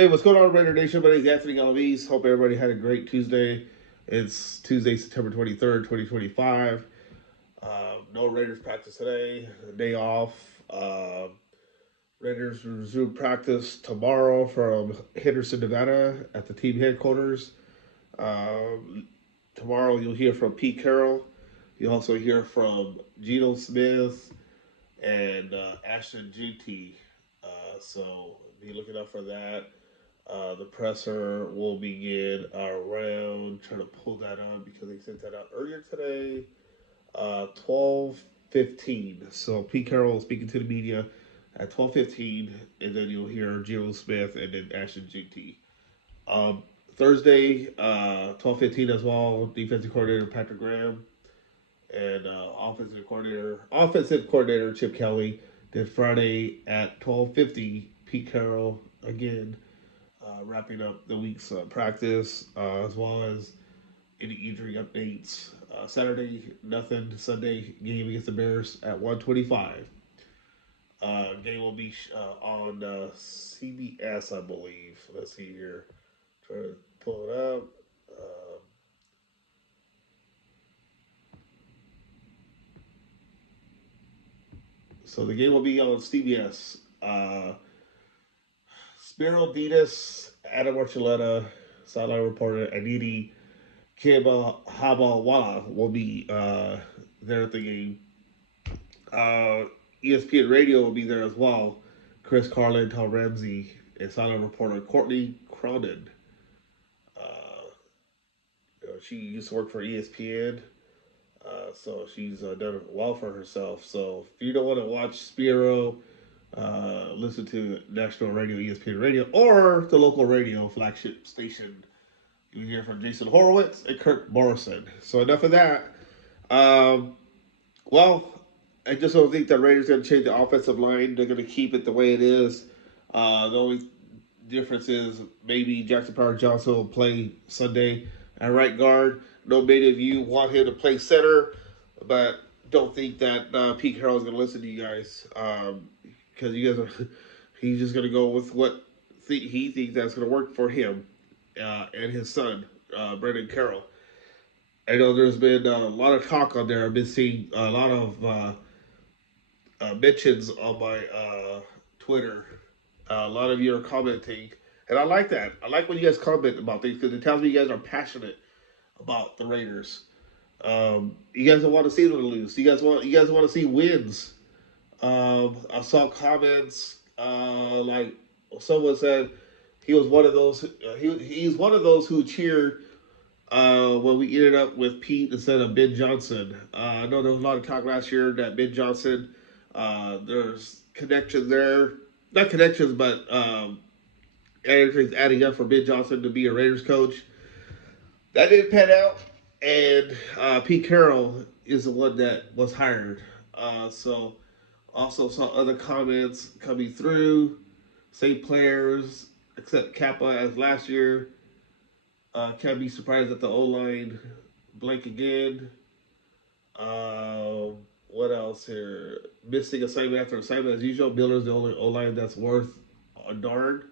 Hey, what's going on, Raider Nation? My name is Anthony Galaviz. Hope everybody had a great Tuesday. It's Tuesday, September 23rd, 2025. No Raiders practice today, day off. Raiders resume practice tomorrow from Henderson, Nevada at the team headquarters. Um, Tomorrow you'll hear from Pete Carroll. You'll also hear from Geno Smith and Ashton G.T. So be looking out for that. The presser will begin around, trying to pull that up because they sent that out earlier today, 12:15. So Pete Carroll is speaking to the media at 12:15, and then you'll hear Geno Smith and then Ashton GT. Um, Thursday, 12:15 as well. Defensive coordinator Patrick Graham and offensive coordinator Chip Kelly. Then Friday at 12:50, Pete Carroll again, wrapping up the week's practice, as well as any injury updates. Saturday, nothing. Sunday, game against the Bears at 1:25. Game will be on CBS, I believe. Let's see here. Try to pull it up. Um, so the game will be on CBS. Spiro Ditas, Adam Archuleta, sideline reporter Aditi Keba Habawala will be there at the game. Uh, ESPN Radio will be there as well. Chris Carlin, Tom Ramsey, and sideline reporter Courtney Cronin. Uh, she used to work for ESPN, so she's done well for herself. So if you don't want to watch Spiro, listen to National Radio, ESPN Radio, or the local radio flagship station. You hear from Jason Horowitz and Kirk Morrison. So enough of that. Um, well, I just don't think the Raiders are going to change the offensive line. They're going to keep it the way it is. The only difference is maybe Jackson Power Johnson will play Sunday at right guard. No many of you want him to play center, but don't think that Pete Carroll is going to listen to you guys because you guys are. He's just going to go with what he thinks that's going to work for him and his son, Brendan Carroll. I know there's been a lot of talk on there. I've been seeing a lot of mentions on my Twitter. A lot of you are commenting, and I like that. I like when you guys comment about things because it tells me you guys are passionate about the Raiders. You guys don't want to see them lose. You guys want to see wins. I saw comments like someone said he was one of those. He's one of those who cheered when we ended up with Pete instead of Ben Johnson. I know there was a lot of talk last year that Ben Johnson, there's connections there. Not connections, but everything's adding up for Ben Johnson to be a Raiders coach. That didn't pan out, and Pete Carroll is the one that was hired. So also saw other comments coming through. Same players, except Kappa as last year. Can't be surprised that the O line blank again. What else here? Missing assignment after assignment as usual. Miller's the only O line that's worth a darn.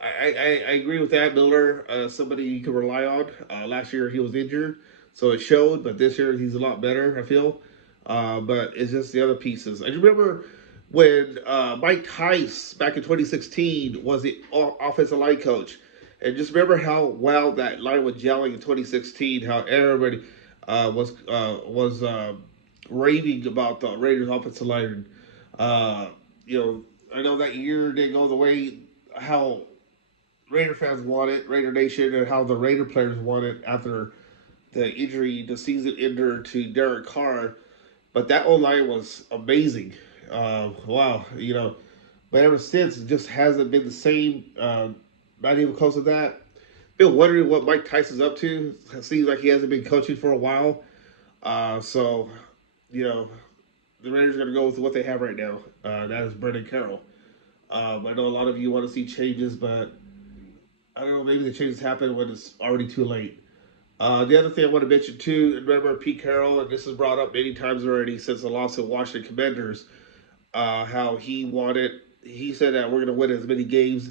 I agree with that. Miller, somebody you can rely on. Last year he was injured, so it showed. But this year he's a lot better. I feel. But it's just the other pieces. I remember when Mike Tice back in 2016 was the offensive line coach, and just remember how well that line was gelling in 2016. How everybody was raving about the Raiders offensive line. Uh, you know, I know that year didn't go the way how Raider fans want it, Raider Nation, and how the Raider players want it after the injury, the season ender to Derek Carr. But that O line was amazing. Wow, but ever since it just hasn't been the same. Not even close to that. Been wondering what Mike Tyson's up to. It seems like he hasn't been coaching for a while. So, you know, the Raiders are going to go with what they have right now. That is Brendan Carroll. I know a lot of you want to see changes, but I don't know. Maybe the changes happen when it's already too late. The other thing I want to mention too, remember Pete Carroll, and this is brought up many times already since the loss of Washington Commanders, how he said that we're going to win as many games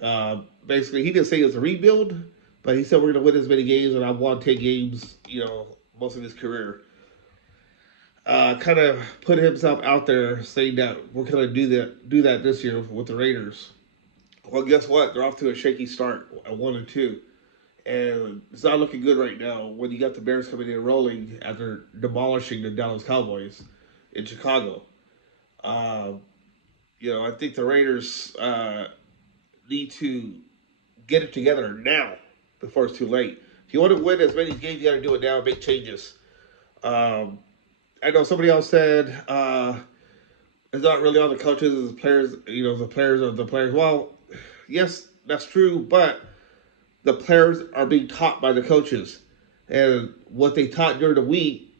Basically, he didn't say it was a rebuild, but he said we're going to win as many games, and I've won 10 games, most of his career. Kind of put himself out there saying that we're going to do that this year with the Raiders. Well, guess what? They're off to a shaky start at 1-2, and it's not looking good right now. When you got the Bears coming in rolling after demolishing the Dallas Cowboys in Chicago, um, I think the Raiders need to get it together now before it's too late. If you want to win as many games, you got to do it now. Make changes. Um, I know somebody else said it's not really on the coaches, it's the players. The players are the players. Well, yes, that's true, but the players are being taught by the coaches, and what they taught during the week,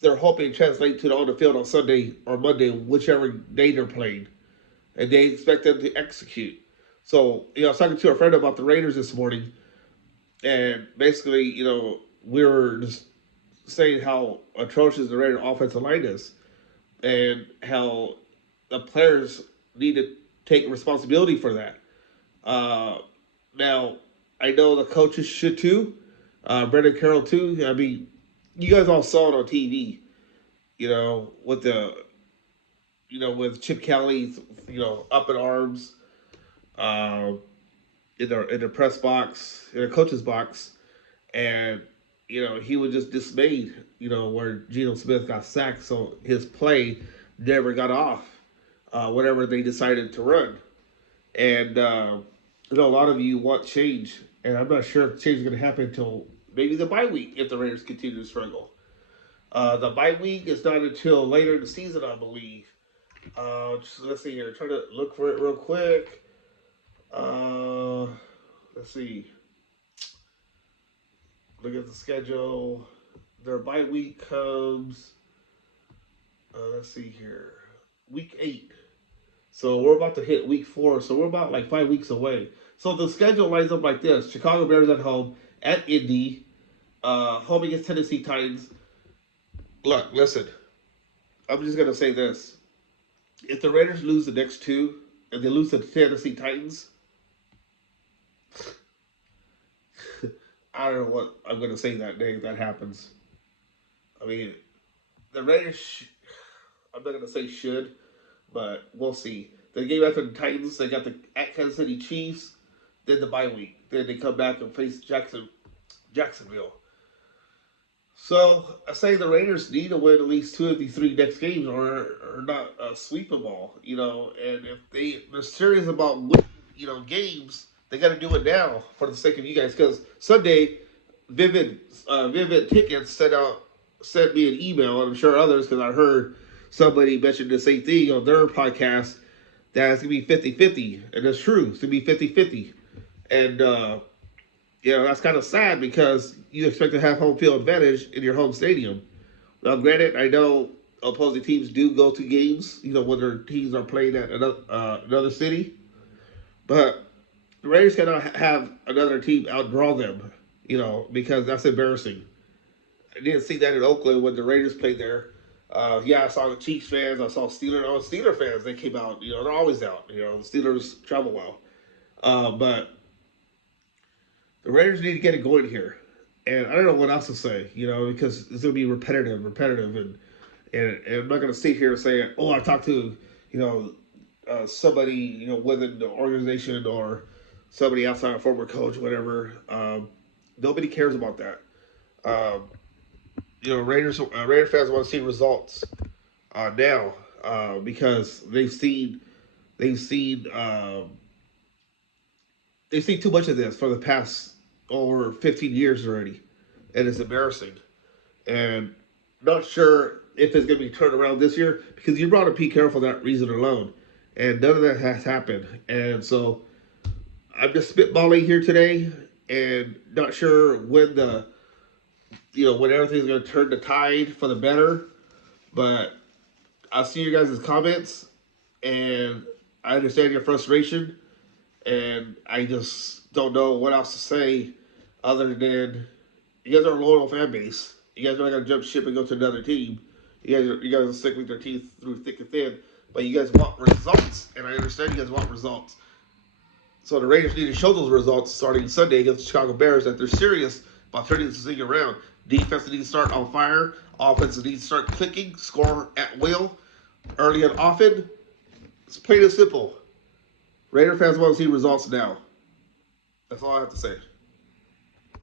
they're hoping to translate to on the field on Sunday or Monday, whichever day they're playing, and they expect them to execute. So, I was talking to a friend about the Raiders this morning, and basically, we were just saying how atrocious the Raiders offensive line is, and how the players need to take responsibility for that. Uh, Now, I know the coaches should too. Brendan Carroll too. I mean, you guys all saw it on TV. With with Chip Kelly, up in arms, uh, in the press box, in the coach's box, and he was just dismayed. Where Geno Smith got sacked, so his play never got off. Whatever they decided to run, and a lot of you want change, and I'm not sure if change is going to happen until maybe the bye week if the Raiders continue to struggle. The bye week is not until later in the season, I believe. Let's see here. Try to look for it real quick. Uh, let's see. Look at the schedule. Their bye week comes. Let's see here. Week 8. So we're about to hit week 4. So we're about like 5 weeks away. So the schedule lines up like this: Chicago Bears at home, at Indy, home against Tennessee Titans. Look, listen. I'm just gonna say this: if the Raiders lose the next 2 and they lose to the Tennessee Titans, I don't know what I'm gonna say that day if that happens. I mean, the Raiders. I'm not gonna say should, but we'll see. The game after the Titans, they got the at Kansas City Chiefs, then the bye week. Then they come back and face Jacksonville. So I say the Raiders need to win at least 2 of these 3 next games, or not sweep them all. And if they're serious about winning, games, they got to do it now for the sake of you guys. Because Sunday, Vivid Tickets sent me an email, and I'm sure others, because I heard somebody mention the same thing on their podcast, that it's going to be 50-50. And it's true. It's going to be 50-50. And, that's kind of sad because you expect to have home field advantage in your home stadium. Now, granted, I know opposing teams do go to games, when their teams are playing at another city. But the Raiders cannot have another team outdraw them, because that's embarrassing. I didn't see that in Oakland when the Raiders played there. I saw the Chiefs fans. I saw Steeler fans. They came out. They're always out. The Steelers travel well. But the Raiders need to get it going here. And I don't know what else to say, because it's going to be repetitive, and I'm not going to sit here and say, oh, I talked to, somebody, within the organization or somebody outside, a former coach, whatever. Nobody cares about that. Raider fans want to see results now because they've seen too much of this for the past over 15 years already, and it's embarrassing. And not sure if it's going to be turned around this year because you brought in Pete Carroll for that reason alone, and none of that has happened. And so I'm just spitballing here today, and not sure when when everything's going to turn the tide for the better. But I see you guys' comments, and I understand your frustration, and I just don't know what else to say other than you guys are a loyal fan base. You guys are not going to jump ship and go to another team. You guys will stick with their teeth through thick and thin, but you guys want results, and I understand you guys want results. So the Raiders need to show those results starting Sunday against the Chicago Bears that they're serious about turning this thing around. Defense needs to start on fire. Offense needs to start clicking, score at will, early and often. It's plain and simple. Raider fans want to see results now. That's all I have to say.